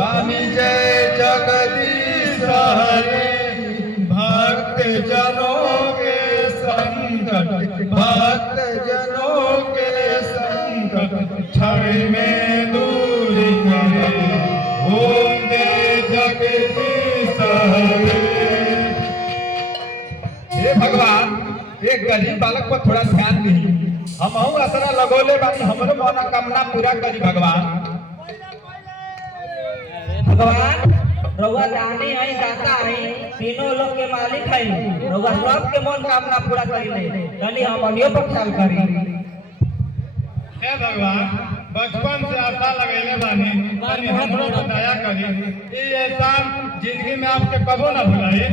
स्वामी जय जगदीश हरे। भक्त जनों के संकट, भक्त जनों के संकट क्षण में दूर करे। ओम जय जगदीश हरे। हे भगवान, एक गरीब बालक को थोड़ा ध्यान दी। हम असरा लगोले बानी, हमरो मनोकामना पूरा करी भगवान। भगवान रउआ दानी है, दाता है, तीनों लोग के मालिक है। रउआ सबके मनोकामना पूरा करिले, तनी हमनियो पर ख्याल करी। हे भगवान, बचपन से आशा लगैले बानी, तनी हमरो पर दया करी। ई एहसान जिंदगी में आपके कबो ना भुलाई।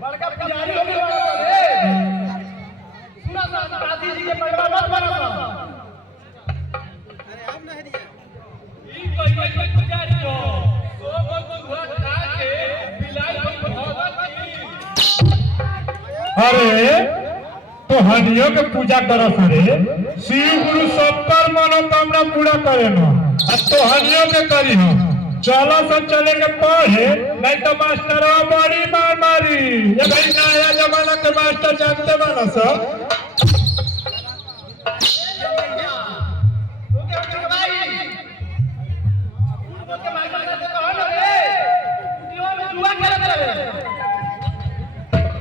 बड़का पुजारी हो गया रे। सुना सा काशी जी के परिवार मत बना। अरे हम नहीं दिया ई कोई पुजारी हो सो बंधु खा के बिलाई भगवती। अरे तो हनियों के पूजा करत रे। शिव गुरु सबकर मनोकामना पूरा करे ना। अब तो हनियों के करी हो। चलो सब चले के पढ़े, नहीं तो मास्टर बड़ी मार मारी। ये भाई नया जमाना के मास्टर जानते बाना सब।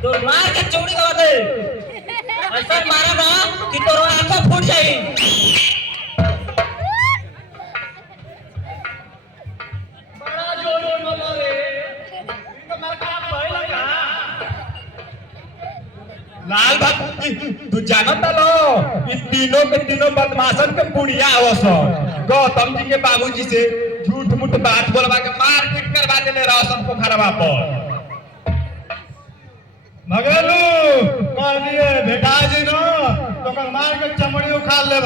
तो मार के चौड़ी दबा दे, ऐसा मारा ना कि तोर आंखें फूट जाई। बड़ा जोर मारे, इनका मार का पहला का। लाल भक्ति तू जानत लो, इन तीनों के तीनों बदमाशन के पुड़िया आवस। गौतम जी के बाबूजी से झूठ मूठ बात बोलवा के मार पीट करवा देले रोशन पोखरवा पर। मगलू कह दिए बेटा जी न तो मार के चमड़ी उखाड़ ले।